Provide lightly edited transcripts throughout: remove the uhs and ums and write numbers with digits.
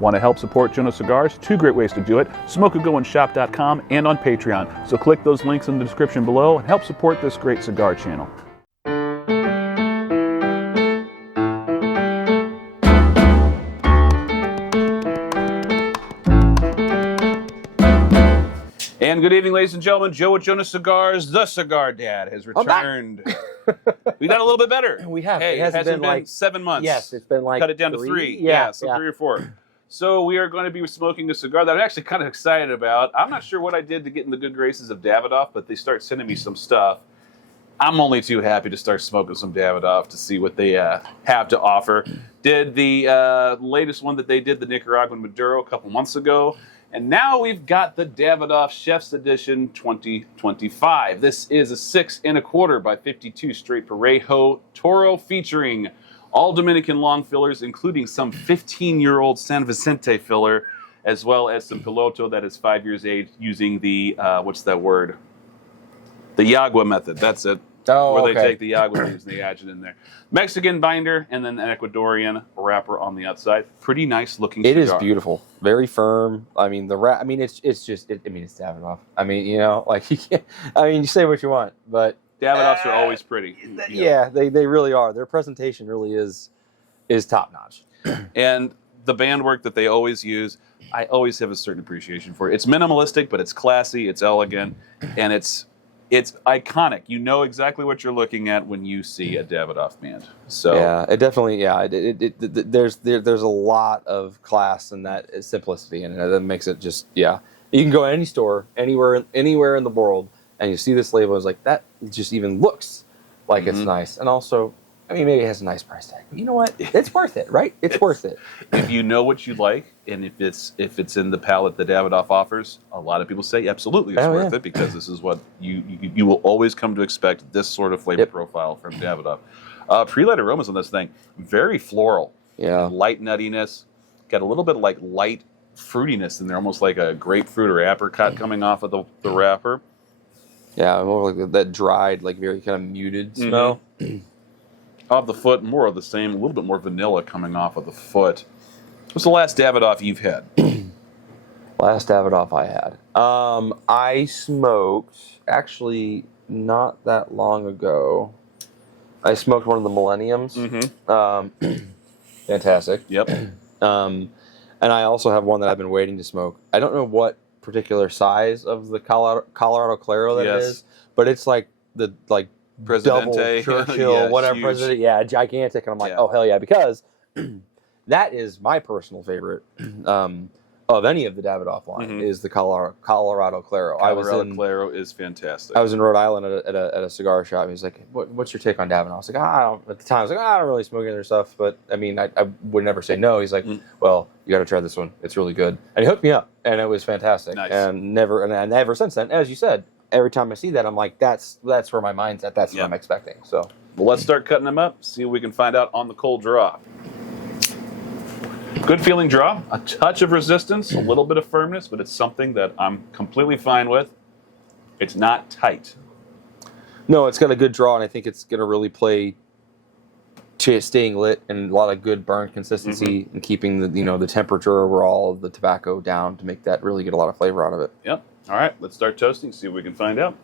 Want to help support Jonose Cigars? 2 great ways to do it: smokeagoandshop.com and on Patreon. So click those links in the description below and help support this great cigar channel. And good evening, ladies and gentlemen. Joe at Jonose Cigars, the Cigar Dad, has returned. We've done a little bit better. We have. Hey, it hasn't been like 7 months. Yes, it's been like cut it down to 3. Yeah, 3 or 4. So we are going to be smoking a cigar that I'm actually kind of excited about. I'm not sure what I did to get in the good graces of Davidoff, but they start sending me some stuff. I'm only too happy to start smoking some Davidoff to see what they have to offer. Did the latest one that they did, the Nicaraguan Maduro, a couple months ago. And now we've got the Davidoff Chef's Edition 2025. This is a 6 1/4 by 52 straight Parejo Toro, featuring all Dominican long fillers, including some 15-year-old San Vicente filler, as well as some Piloto that is 5 years aged using the, what's that word? The Yagua method. That's it. Oh, where okay. they take the Yagua leaves and they add it in there. Mexican binder and then an Ecuadorian wrapper on the outside. Pretty nice looking cigar. It is beautiful. Very firm. I mean, I mean, it's just. I mean, it's Davidoff. I mean, you know, like you say what you want, but Davidoffs are always pretty. Yeah, they really are. Their presentation really is top notch. And the band work that they always use, I always have a certain appreciation for it. It's minimalistic, but it's classy, it's elegant, and it's iconic. You know exactly what you're looking at when you see a Davidoff band. So yeah, it definitely there's a lot of class in that simplicity, and that makes it just You can go to any store anywhere in the world, and you see this label, it's like, that just even looks like it's nice. And also, I mean, maybe it has a nice price tag, but you know what? It's worth it, right? It's worth it. If you know what you like, and if it's in the palette that Davidoff offers, a lot of people say absolutely it's worth it, because this is what you will always come to expect, this sort of flavor profile from Davidoff. Pre-light aromas on this thing, very floral. Yeah. Light nuttiness, got a little bit of like light fruitiness in there, almost like a grapefruit or apricot coming off of the wrapper. Yeah, more like that dried, like very kind of muted smell. Off the foot, more of the same, a little bit more vanilla coming off of the foot. What's the last Davidoff you've had? Last Davidoff I had. I smoked, actually, not that long ago. I smoked one of the Millenniums. Fantastic. Yep. And I also have one that I've been waiting to smoke. I don't know what particular size of the Colorado Claro that it is, but it's like the Presidente, double Churchill, whatever huge. President, gigantic, and I'm like, oh hell yeah, because that is my personal favorite of any of the Davidoff line is the Colorado Claro. Claro is fantastic. I was in Rhode Island at a cigar shop. He was like, "What's your take on Davidoff?" I was like, at the time, I was like, I don't really smoke any of their stuff, but I mean, I would never say no. He's like, well, you got to try this one. It's really good, and he hooked me up, and it was fantastic. Nice. And ever since then, as you said, every time I see that, I'm like, that's where my mind's at. That's what I'm expecting. So, well, let's start cutting them up. See what we can find out on the cold draw. Good feeling draw, a touch of resistance, a little bit of firmness, but it's something that I'm completely fine with. It's not tight. No, it's got a good draw, and I think it's going to really play to staying lit and a lot of good burn consistency and keeping the temperature overall of the tobacco down to make that really get a lot of flavor out of it. Yep. All right, let's start toasting, see what we can find out.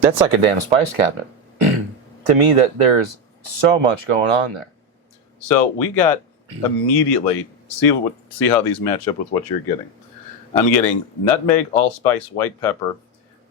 That's like a damn spice cabinet. To me, that there's so much going on there. So we got immediately, see how these match up with what you're getting. I'm getting nutmeg, allspice, white pepper,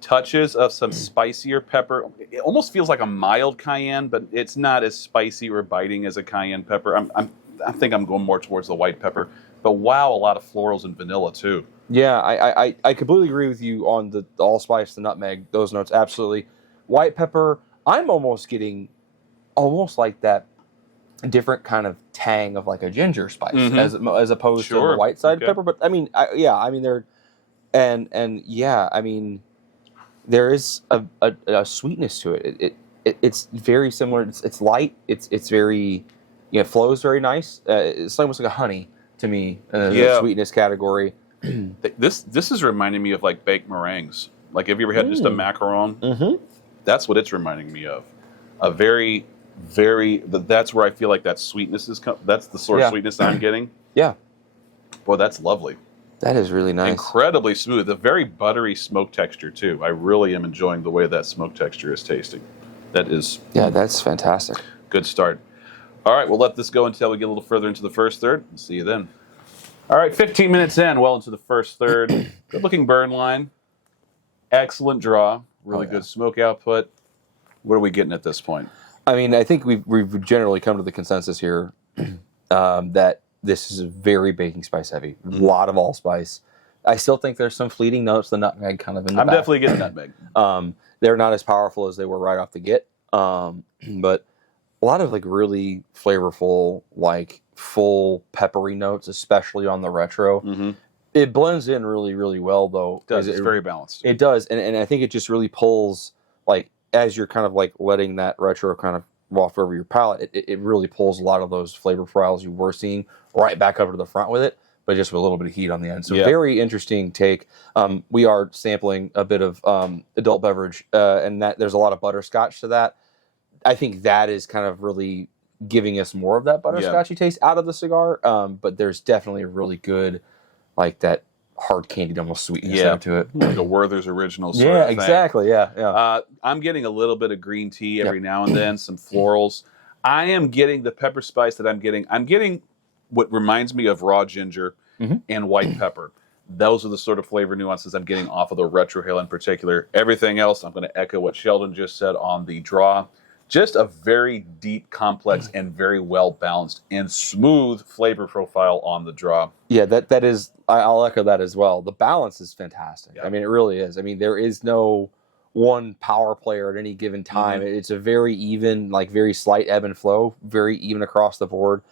touches of some spicier pepper. It almost feels like a mild cayenne, but it's not as spicy or biting as a cayenne pepper. I think I'm going more towards the white pepper. But wow, a lot of florals and vanilla too. Yeah, I completely agree with you on the allspice, the nutmeg, those notes, absolutely. White pepper, I'm almost getting like that different kind of tang of like a ginger spice as opposed to the white side pepper. But I mean, there is a sweetness to it. It's very similar. It's light. It's very, it flows very nice. It's almost like a honey to me, the sweetness category. This is reminding me of like baked meringues. Like, have you ever had just a macaron? That's what it's reminding me of. A very, that's where I feel like that sweetness is. That's the sort of sweetness I'm getting. Yeah. Boy, that's lovely. That is really nice. Incredibly smooth. A very buttery smoke texture, too. I really am enjoying the way that smoke texture is tasting. That is... Yeah, that's fantastic. Good start. All right, we'll let this go until we get a little further into the first third. We'll see you then. All right, 15 minutes in, well into the first third. Good-looking burn line. Excellent draw. Really good smoke output. What are we getting at this point? I mean, I think we've generally come to the consensus here that this is very baking spice heavy. A lot of allspice. I still think there's some fleeting notes, the nutmeg kind of in the back. Definitely getting nutmeg. They're not as powerful as they were right off the get. But a lot of like really flavorful, like full peppery notes, especially on the retro. Mm-hmm. It blends in really, really well, though. It does. It's very balanced. It does. And I think it just really pulls, like, as you're kind of like letting that retro kind of waft over your palate, it really pulls a lot of those flavor profiles you were seeing right back over to the front with it, but just with a little bit of heat on the end. So very interesting take. We are sampling a bit of adult beverage, and that there's a lot of butterscotch to that. I think that is kind of really giving us more of that butterscotchy taste out of the cigar, but there's definitely a really good, like that hard candied almost sweetness to it. Like a Werther's Original sort Yeah, of thing. exactly. Yeah. I'm getting a little bit of green tea every now and then, some florals. I am getting the pepper spice that I'm getting. I'm getting what reminds me of raw ginger and white pepper. Those are the sort of flavor nuances I'm getting off of the retrohale in particular. Everything else, I'm going to echo what Sheldon just said on the draw. Just a very deep, complex, and very well-balanced and smooth flavor profile on the draw. Yeah, that is, I'll echo that as well. The balance is fantastic. Yeah. I mean, it really is. I mean, there is no one power player at any given time. It's a very even, like very slight ebb and flow, very even across the board.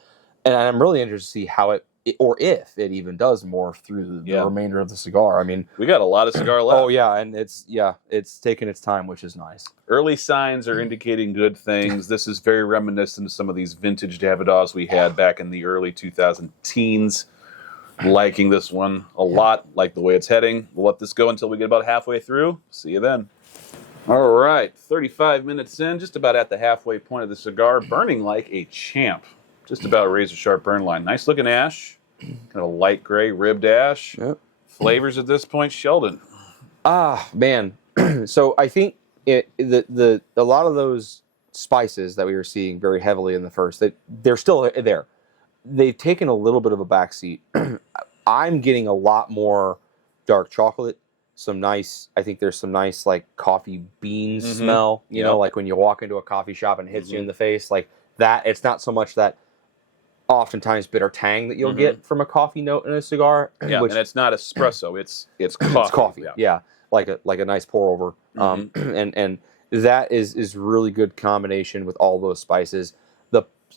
And I'm really interested to see how it, or if it even does morph through the remainder of the cigar. I mean, we got a lot of cigar left. Oh yeah, and it's taken its time, which is nice. Early signs are indicating good things. This is very reminiscent of some of these vintage Davidoffs we had back in the early 2010s. Liking this one a lot, like the way it's heading. We'll let this go until we get about halfway through. See you then. All right, 35 minutes in, just about at the halfway point of the cigar, burning like a champ. Just about a razor sharp burn line. Nice looking ash. Kind of a light gray ribbed ash. Yep. Flavors at this point, Sheldon. Man. So I think a lot of those spices that we were seeing very heavily in the first, they're still there. They've taken a little bit of a backseat. I'm getting a lot more dark chocolate. I think there's some nice like coffee bean smell. You know, like when you walk into a coffee shop and it hits you in the face, like that. It's not so much that oftentimes bitter tang that you'll get from a coffee note in a cigar. Yeah, and it's not espresso. It's coffee. It's coffee. Yeah, like a nice pour over. And that is really good combination with all those spices.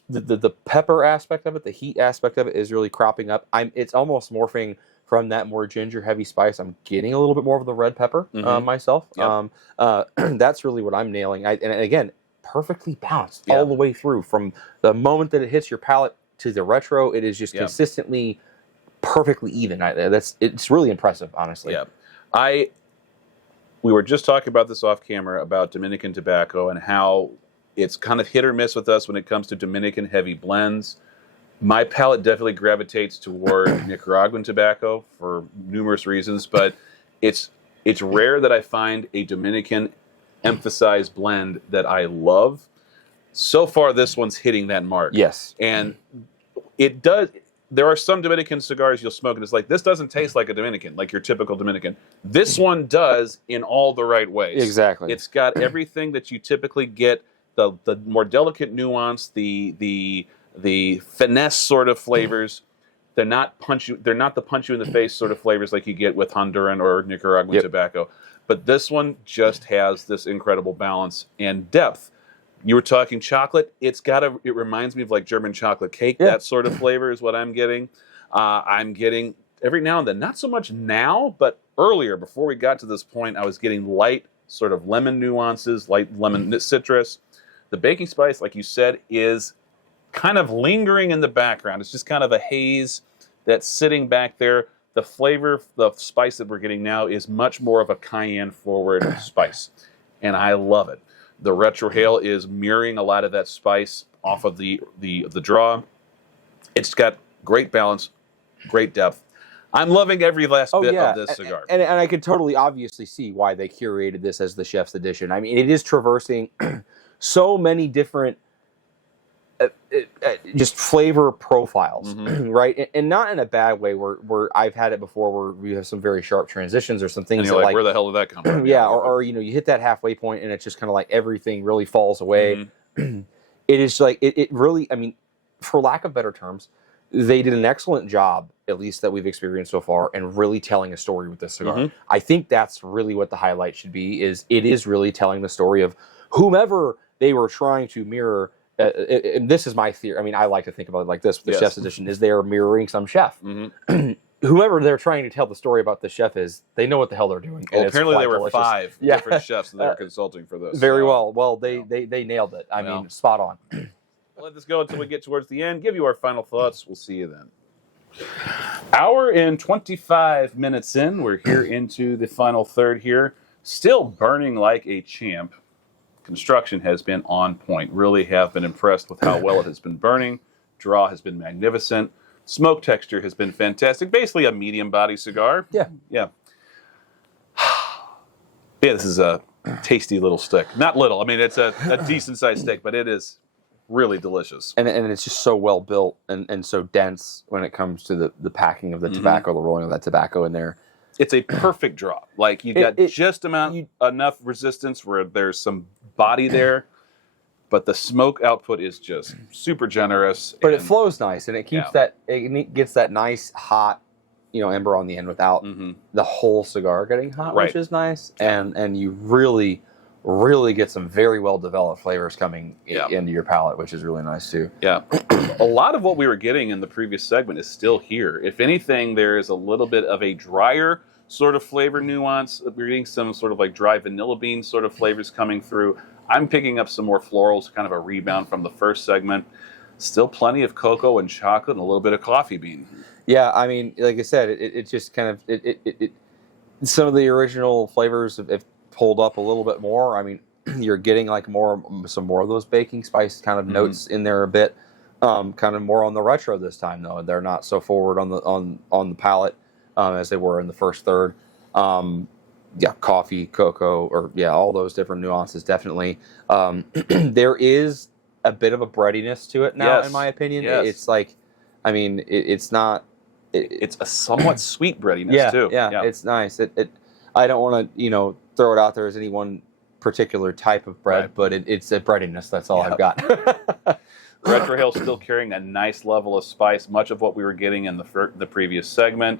The pepper aspect of it, the heat aspect of it is really cropping up. It's almost morphing from that more ginger heavy spice. I'm getting a little bit more of the red pepper myself. Yep. That's really what I'm nailing. And again, perfectly balanced all the way through. From the moment that it hits your palate to the retro, it is just consistently perfectly even. It's really impressive, honestly. Yeah. We were just talking about this off camera about Dominican tobacco and how it's kind of hit or miss with us when it comes to Dominican heavy blends. My palate definitely gravitates toward Nicaraguan tobacco for numerous reasons, but it's rare that I find a Dominican emphasized blend that I love. So far, this one's hitting that mark. Yes. And it does. There are some Dominican cigars you'll smoke, and it's like, this doesn't taste like a Dominican, like your typical Dominican. This one does in all the right ways. Exactly. It's got everything that you typically get, the more delicate nuance, the finesse sort of flavors. They're not the punch you in the face sort of flavors like you get with Honduran or Nicaraguan tobacco. But this one just has this incredible balance and depth. You were talking chocolate. It reminds me of like German chocolate cake. Yeah. That sort of flavor is what I'm getting. I'm getting every now and then, not so much now, but earlier, before we got to this point, I was getting light sort of lemon nuances, light lemon citrus. The baking spice, like you said, is kind of lingering in the background. It's just kind of a haze that's sitting back there. The flavor, the spice that we're getting now is much more of a cayenne forward spice. And I love it. The retrohale is mirroring a lot of that spice off of the draw. It's got great balance, great depth. I'm loving every last bit of this cigar. And I could totally obviously see why they curated this as the chef's edition. I mean, it is traversing so many different just flavor profiles, right? And not in a bad way where I've had it before where we have some very sharp transitions or some things and you're like, where the hell did that come from? Yeah, or you hit that halfway point and it's just kind of like everything really falls away. It is like, it really, I mean, for lack of better terms, they did an excellent job, at least that we've experienced so far, in really telling a story with this cigar. I think that's really what the highlight should be, is it is really telling the story of whomever they were trying to mirror. And this is my theory. I mean, I like to think about it like this with the chef's edition, is they are mirroring some chef. Whoever they're trying to tell the story about the chef is, they know what the hell they're doing. Well, apparently there were 5 different chefs that they were consulting for this. Very well. Well, they nailed it. I mean, spot on. Let this go until we get towards the end. Give you our final thoughts. We'll see you then. Hour and 25 minutes in. We're here into the final third here. Still burning like a champ. Construction has been on point. Really have been impressed with how well it has been burning. Draw has been magnificent. Smoke texture has been fantastic. Basically a medium body cigar. Yeah. Yeah, this is a tasty little stick. Not little. I mean, it's a decent sized stick, but it is really delicious. And it's just so well built and so dense when it comes to the packing of the tobacco, the rolling of that tobacco in there. It's a perfect draw. Like, you got just enough resistance where there's some body there, but the smoke output is just super generous. But it flows nice, and it keeps it gets that nice hot, ember on the end without the whole cigar getting hot, which is nice. And you really get some very well developed flavors coming into your palate, which is really nice too. Yeah. A lot of what we were getting in the previous segment is still here. If anything, there is a little bit of a drier sort of flavor nuance. We're getting some sort of like dry vanilla bean sort of flavors coming through. I'm picking up some more florals, kind of a rebound from the first segment. Still plenty of cocoa and chocolate and a little bit of coffee bean. Yeah, I mean, like I said, it just kind of some of the original flavors have pulled up a little bit more. I mean, you're getting like some more of those baking spice kind of notes in there a bit. Kind of more on the retro this time though. They're not so forward on the palate as they were in the first third. Coffee, cocoa, or all those different nuances definitely. There is a bit of a breadiness to it now, in my opinion. It's like, I mean, it's not. It's a somewhat sweet breadiness too. Yeah, it's nice. I don't want to throw it out there as any one particular type of bread, but it's a breadiness. That's all I've got. Retrohale still carrying a nice level of spice, much of what we were getting in the previous segment.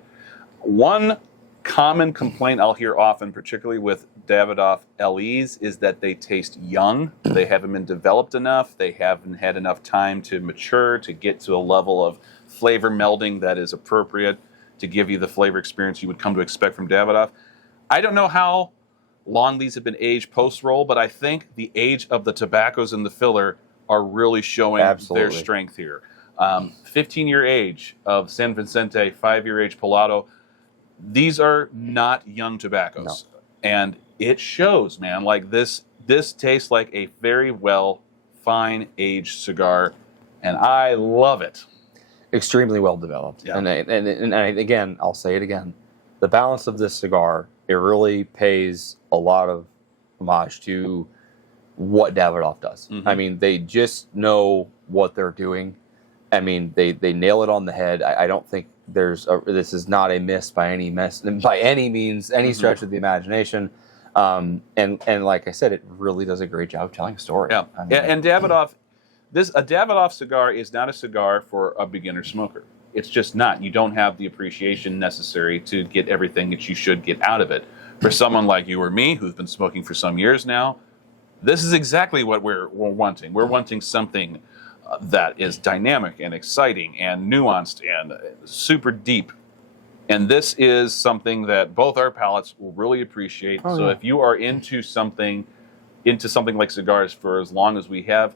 One common complaint I'll hear often, particularly with Davidoff LEs, is that they taste young. They haven't been developed enough. They haven't had enough time to mature, to get to a level of flavor melding that is appropriate to give you the flavor experience you would come to expect from Davidoff. I don't know how long these have been aged post-roll, but I think the age of the tobaccos in the filler are really showing their strength here. 15-year age of San Vicente, 5-year age Pilado. These are not young tobaccos. No. And it shows, man. Like, this tastes like a very well, fine aged cigar, and I love it. Extremely well developed. Yeah. And again, I'll say it again. The balance of this cigar, it really pays a lot of homage to what Davidoff does. I mean, they just know what they're doing. I mean, they nail it on the head. I don't think this is not a miss by any means, any stretch of the imagination. And like I said, it really does a great job of telling a story. Yeah. I mean, and Davidoff, a Davidoff cigar is not a cigar for a beginner smoker. It's just not. You don't have the appreciation necessary to get everything that you should get out of it. For someone like you or me, who's been smoking for some years now, this is exactly what we're wanting. We're wanting something that is dynamic and exciting and nuanced and super deep. And this is something that both our palates will really appreciate. If you are into something like cigars for as long as we have,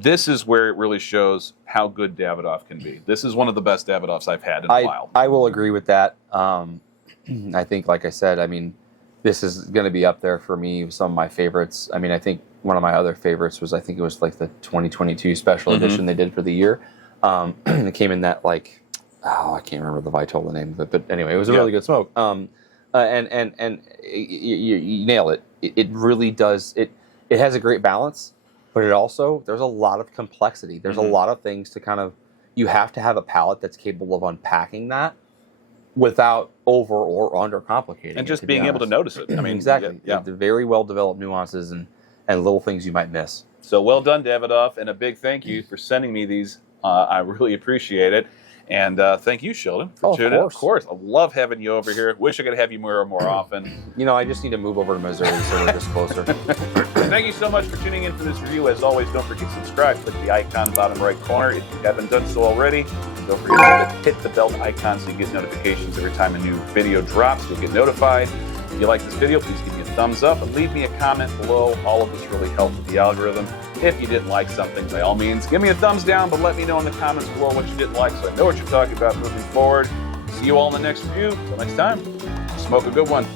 this is where it really shows how good Davidoff can be. This is one of the best Davidoffs I've had in a while. I will agree with that. I think, like I said, I mean, this is going to be up there for me. Some of my favorites. I mean, I think one of my other favorites was, I think it was like the 2022 special edition they did for the year. It came in that like, I can't remember the Vitola name of it, but anyway, it was a really good smoke. And you nail it. It really does. It has a great balance, but it also, there's a lot of complexity. There's a lot of things to kind of, you have to have a palate that's capable of unpacking that without over or under complicating and just it, being able to notice it. I mean, exactly. The very well developed nuances and little things you might miss. So well done, Davidoff, and a big thank you for sending me these. I really appreciate it. And thank you, Sheldon, for tuning in. Of course. I love having you over here. Wish I could have you more often. You know, I just need to move over to Missouri so we're just closer. Thank you so much for tuning in for this review. As always, don't forget to subscribe. Click the icon bottom right corner if you haven't done so already. Don't forget to hit the bell icon so you get notifications every time a new video drops. You'll get notified. If you like this video, please give me a thumbs up and leave me a comment below. All of this really helps with the algorithm. If you didn't like something, by all means, give me a thumbs down, but let me know in the comments below what you didn't like so I know what you're talking about moving forward. See you all in the next review. Until next time, smoke a good one.